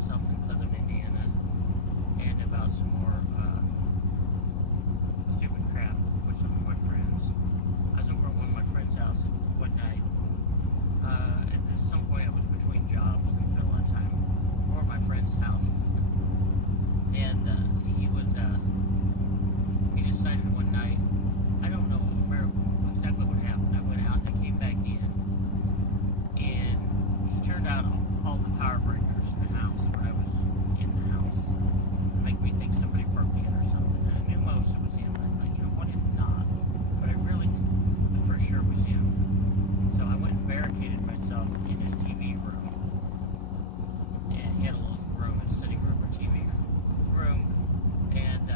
myself in southern Indiana and about some more stupid crap with some of my friends. I was over at one of my friend's house one night. At some point I was between jobs and spent a lot of time over at my friend's house. And he decided one night, I don't know exactly what happened. I went out and I came back in, and he turned out all the power breakers in the house when I was in the house to make me think somebody broke in or something. And I knew most it was him. I thought, you know, what if not? But I really was pretty sure it was him. So I went and barricaded myself in his TV room. And he had a little room, a sitting room or TV room. And,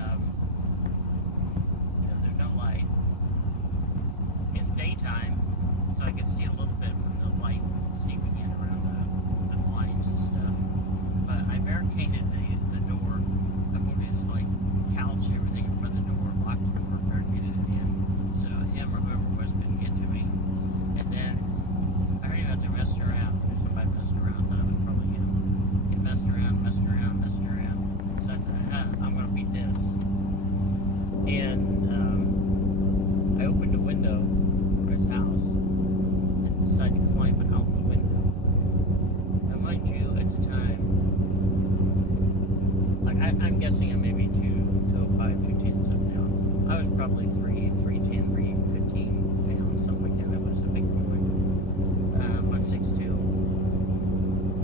you know, there's no light. It's daytime, so I could see a little bit from the light seeping in around the blinds and stuff. But I barricaded the door. I put his, like, couch and everything in front of the door, locked the door, barricaded it in, so him or whoever it was couldn't get to me. And then I heard him out there messing around. There's somebody messing around. I thought it was probably him. He messed around, messing around, messing around. So I thought, I'm going to beat this. And I opened a window for his house and decided to climb out the window. Now, mind you, at the time, like I'm guessing I'm maybe 205, 210 something now. I was probably 310, 315 pounds, something like that. That was a big boy. I'm 6'2",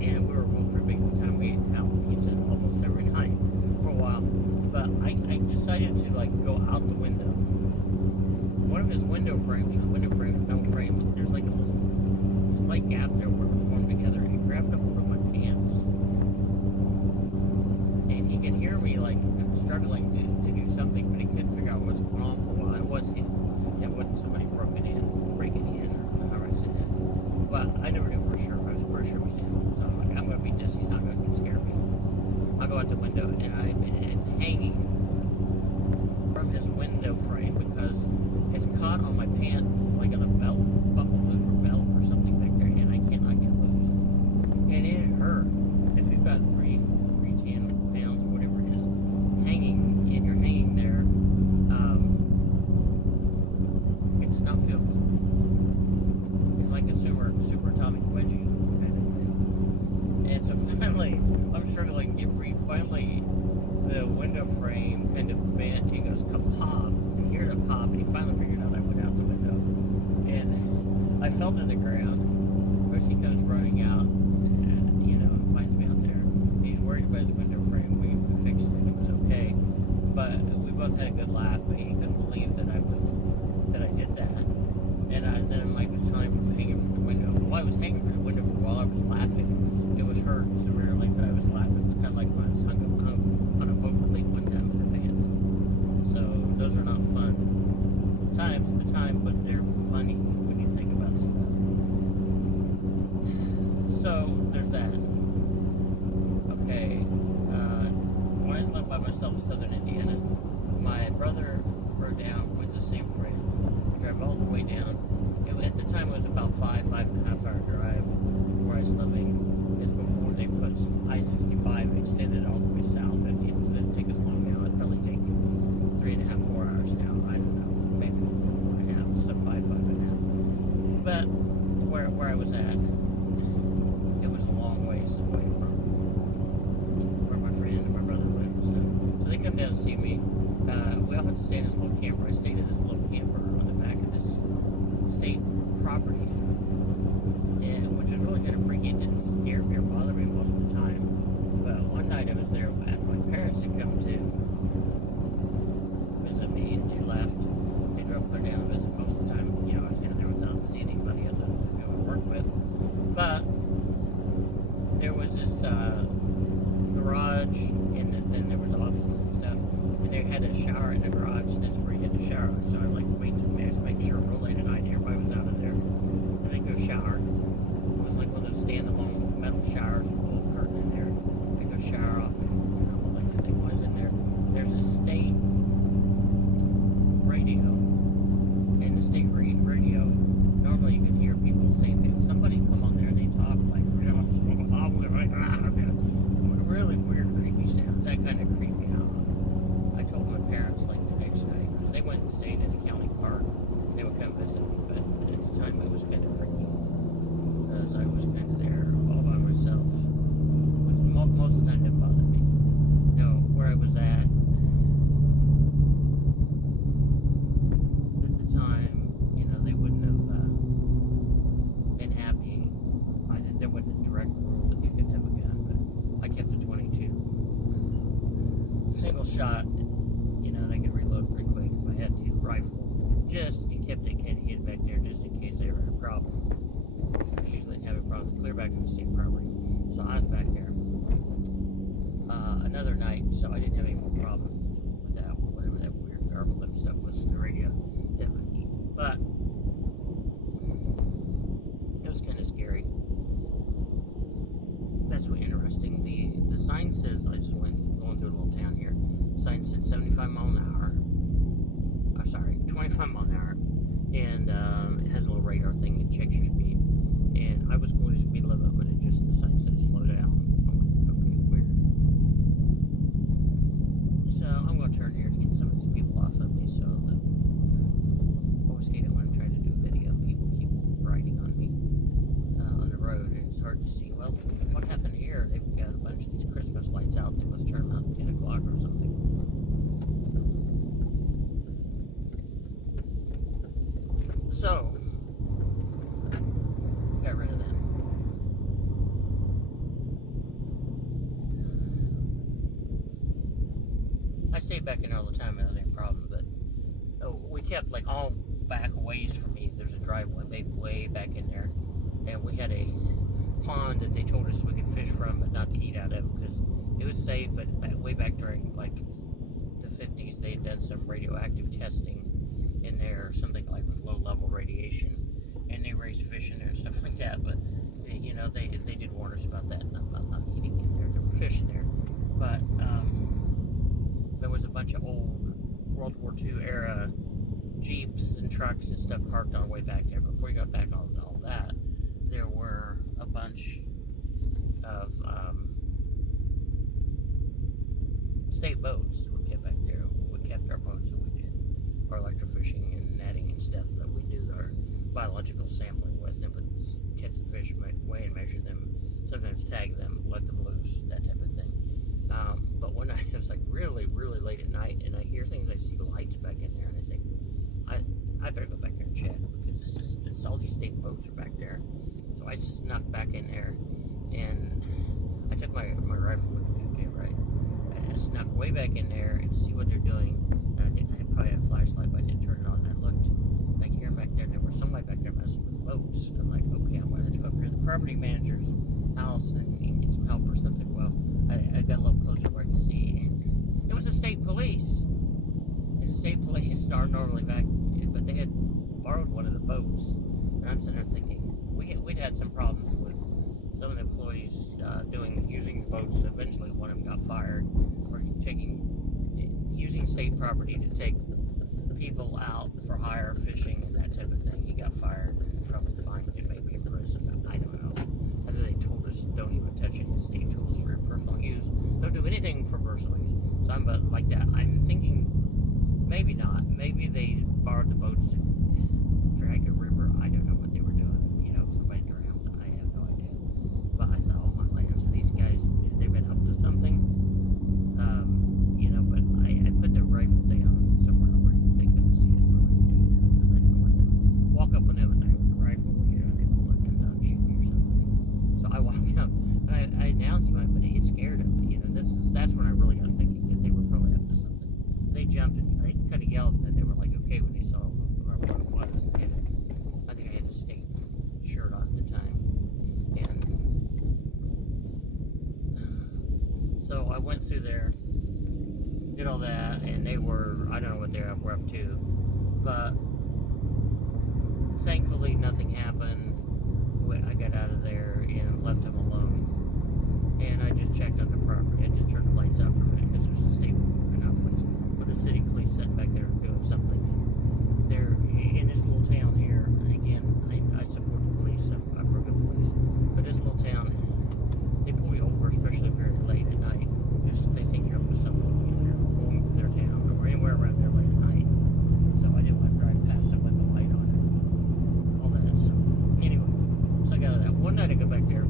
and we were both pretty big at the time. We ate out pizza almost every night for a while. But I decided to like go out the window. One of his window frames, no frame, there's like a little slight gap there where it was formed together, and he grabbed up over my pants. And he could hear me like struggling to do something, but he couldn't figure out what was going on for a while. It was him. It wasn't somebody breaking in, or however I said that. But I never knew for sure. I was pretty sure it was him. So I'm like, I'm going to beat this. He's not going to scare me. I go out the window, and I'm hanging from his window frame because it's caught on my pants, like on a belt, buckle loop or belt or something back there, and I cannot get loose. And it hurt. If you've got 310 pounds, whatever it is, hanging, and you're hanging there, it does not feel good. It's like a super atomic wedgie kind of thing. And so finally, I'm struggling to get free. Finally, the window frame kind of bent, and it goes pop, and you hear it pop, and he finally figured out I went out the window. And I fell to the ground. Of course, he comes running out, and, you know, and finds me out there. He's worried about his window frame. We fixed it. It was okay. But we both had a good laugh. He couldn't believe that I did that. And then Mike was telling me from hanging from the window. Well, I was hanging from the window for a while. I was laughing. It was hurt severely, but I was laughing. It's kind of like when I was hung on a boat cleat one time with the pants. So those are not fun times at the time, but they're funny when you think about stuff. So there's that. Okay, when I was living by myself in southern Indiana, my brother rode down with the same friend. We drove all the way down. At the time it was about 5.5 hour drive where I was living. It's before they put I-65 extended all the way south. It didn't take as long now. It'd probably take 3.5, 4 hours now. I don't know. Maybe 4.5, instead of 5.5. But where I was at, it was a long ways away from where my friend and my brother lived and stuff. So they come down to see me. We all had to stay in this little camper. I stayed in this little camper on the back of this state property, and which was really kind of freaky. It didn't scare me or bother me most of the time. But one night I was there after my parents had come to visit me, and they left. They drove clear down to visit. Most of the time, you know, I was down there without seeing anybody other than who I work with. But there was this garage, and then there was offices and stuff, and they had a shower in the garage, and that's where you had to shower. So I like wait 2 minutes, make sure real late at night everybody was out of there, and then go shower. It was like one of those standalone metal showers with a little curtain in there. They go shower off, and you know, like the thing was in there. There's a state radio, and the state radio, normally you could hear people saying things. Somebody come on there and they talk like real there wasn't direct rules that you could have a gun, but I kept a 22. Single shot, you know, and I could reload pretty quick if I had to. Rifle, just you kept it kind of hidden back there just in case I ever had a problem. I usually didn't have a problem. Clear back in the state property, so I was back there. Another night, so I didn't have any more problems with that, whatever that weird garble lip stuff was in the radio. But it was kind of scary. That's what interesting. The sign says, I just went going through a little town here. The sign said 75 mile an hour. I'm sorry, 25 mile an hour. And it has a little radar thing that checks your speed. And I was going to speed limit, but the sign said slow down. I'm like, okay, weird. So I'm going to turn here to get some of these people off of me. So I always hate it when I'm trying to do a video and people keep riding on me on the road, and it's hard to see. Well, what happened here? They've got a bunch of these Christmas lights out. They must turn them out at 10 o'clock or something. So got rid of them. I stayed back in there all the time and it was any problem, but we kept like all back ways from me. There's a driveway way back in there, and we had a pond that they told us we could fish from, but not to eat out of because it was safe. But way back during like the 50s, they had done some radioactive testing in there, or something like with low-level radiation, and they raised fish in there and stuff like that. But they, you know, they did warn us about that. Not eating in there. There were fish in there, but there was a bunch of old World War II era Jeeps and trucks and stuff parked on the way back there. Before you got back on all that, there were a bunch of state boats we kept back there. We kept our boats that we did our electrofishing and netting and stuff that we do our biological sampling with, and would catch the fish, weigh and measure them, sometimes tag them, let them loose, that type of thing. But one night, it was like really, really late at night, and I hear things, I see the lights back in there, and I think, I better go back there and check, because it's all these state boats are back there. So I snuck back in there, and I took my rifle with me, okay, right? And I snuck way back in there and to see what they're doing. And I probably had a flashlight, but I didn't turn it on. And I looked, and I could hear them back there, and there was somebody back there messing with boats. And I'm like, okay, I'm going to have to go up here to the property manager's house and get some help or something. Well, I got a little closer where I could see, and it was the state police. And the state police are normally back, but they had borrowed one of the boats. And I'm sitting there thinking, we'd had some problems with some of the employees using the boats. Eventually, one of them got fired for using state property to take people out for hire, fishing, and that type of thing. He got fired and probably fined and maybe in prison. I don't know. After they told us, don't even touch any state tools for your personal use. Don't do anything for personal use. So I'm about like that. I'm thinking, maybe not. Maybe they borrowed the boats to drag a river. I don't know what they were doing. You know, somebody drowned. I have no idea. But I thought, oh my land, so these guys, if they've been up to something, you know, but I put the rifle down somewhere where they couldn't see it or any danger, because I didn't want them to walk up on them at night with a rifle, you know, and they pull their guns out and shoot me or something. So I walked up, and I announced my, but it scared them, you know. That's when I really got thinking that they were probably up to something. They jumped and they kind of yelled, and then they were like, okay, when they saw what it was. I think I had a state shirt on at the time, and so I went through there, did all that, and they were, I don't know what they were up to, but thankfully nothing happened. I got out of there and left them alone, and I just checked on the property. I just turned the lights out for a minute because there's a state, not police, but the city police sitting back there doing something. They're in this little town here, and again, I support the police, I'm for good police, but this little town, they pull you over, especially if you're late at night. Just they think you're up to something if you're going through their town or anywhere around there late at night. So I didn't want to drive past it with the light on it, all that. So anyway, so I got out of that. One night I go back there,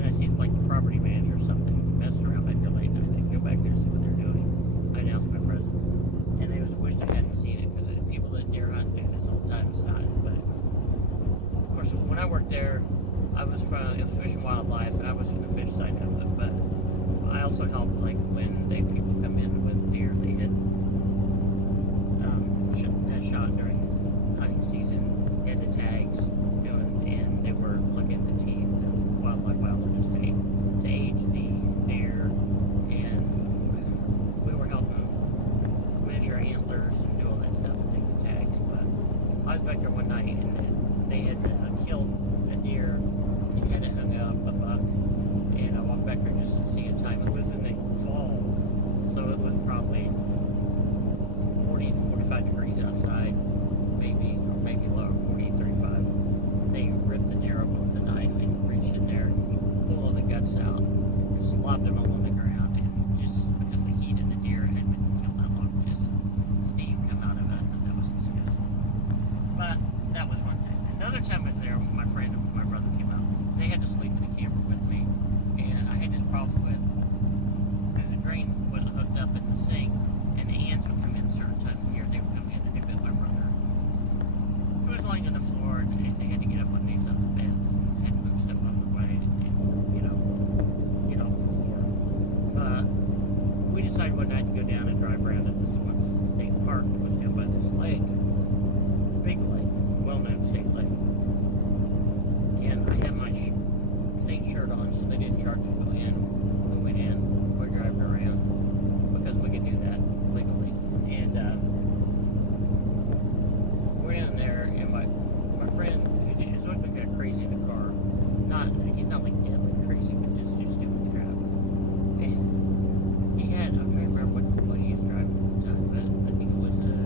and I see it's like the property manager or something messing around back there late at night. I go back there and see what they're doing. I announce my presence, and they just wished I hadn't seen it, because people that deer hunt do this all the time. It's not, but of course when I worked there, it was Fish and Wildlife, and I was from the fish side of it, but I also helped, like, when people come in with deer. They had shot during hunting season. They had the tags and they were looking at the teeth of wildlife biologists to age the deer, and we were helping measure antlers and do all that stuff and take the tags. But I was back there one night, and they had killed a deer and had it hung up, a buck, and I walked back there just to see a time. It was in the fall, so it was probably 40 to 45 degrees outside, maybe lower, 40, 35. They ripped the deer open with a knife and reached in there and pulled all the guts out and slopped them all on the ground, and just because the heat of the deer had been killed that long, just steam come out of it. I thought that was disgusting. But that was one thing. Another time I was there, my friend and my brother came out. They had to sleep in the camper with me, and I had this problem with, because the drain wasn't hooked up in the sink, and the ants would come in a certain time of year. They would come in and they bit my brother, who was lying on the floor, and they had to get up on these other beds and had to move stuff out of the way and get off the floor. But we decided one night to go down and drive around at this one state park that was down by this lake, big lake, well-known state lake. And I had my state shirt on, so they didn't charge us to go in. We went in, we're driving around, because we could do that legally. And we're in there, and my friend, who's always been kind of crazy in the car, he's not like deadly crazy, but just do stupid crap. And I'm trying to remember what he was driving at the time, but I think it was a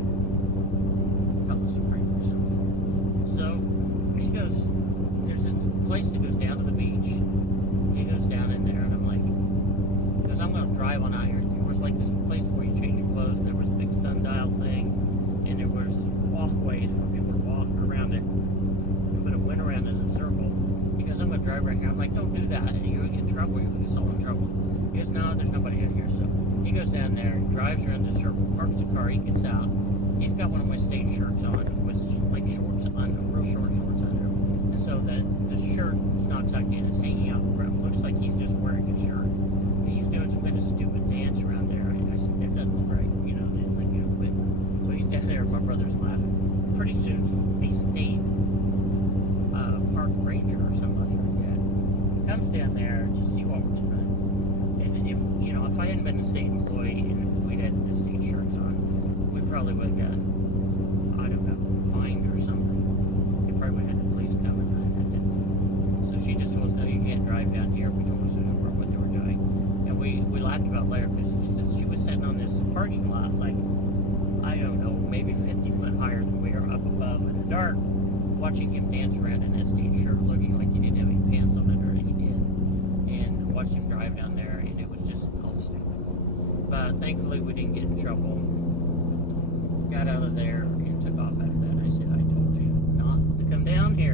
Cutlass Supreme or something. So he goes, there's this place that goes down to the beach. He goes down in there, and I'm like, he goes, I'm going to drive on out here. There was like this place where you change your clothes, and there was a big sundial thing, and there was walkways for people to walk around it. But it went around in a circle. He goes, I'm going to drive right here. I'm like, don't do that. You're going to get in trouble. You're going to get someone in trouble. He goes, no, there's nobody in here. So he goes down there and drives around the circle, parks the car. He gets out. He's got one of my state shirts on with like shorts under, real short shorts under him. And so that the shirt is not tucked in. It's hanging out the front. Looks like he's just wearing a shirt. And he's doing some kind of stupid dance around there. And I said, that doesn't look right. It's like, quit. So he's down there. My brother's laughing. Pretty soon, the state park ranger or somebody like that comes down there to see what we're doing. And if I hadn't been a state employee and we'd had the state shirts on, we probably would have got, I don't know, fined or something. They probably would have had the police come and so she just told us, no, you can't drive down here. We told us what they were doing. And we laughed about it later, because she was sitting on this parking lot, like, I don't know, maybe 50 foot higher than we are, up above in the dark, watching him dance around in that state shirt, looking like he didn't have any pants on under it. He did. And watched him drive down there, and it was just all stupid. But thankfully, we didn't get in trouble. Got out of there and took off after that. I said, I told you not to come down here.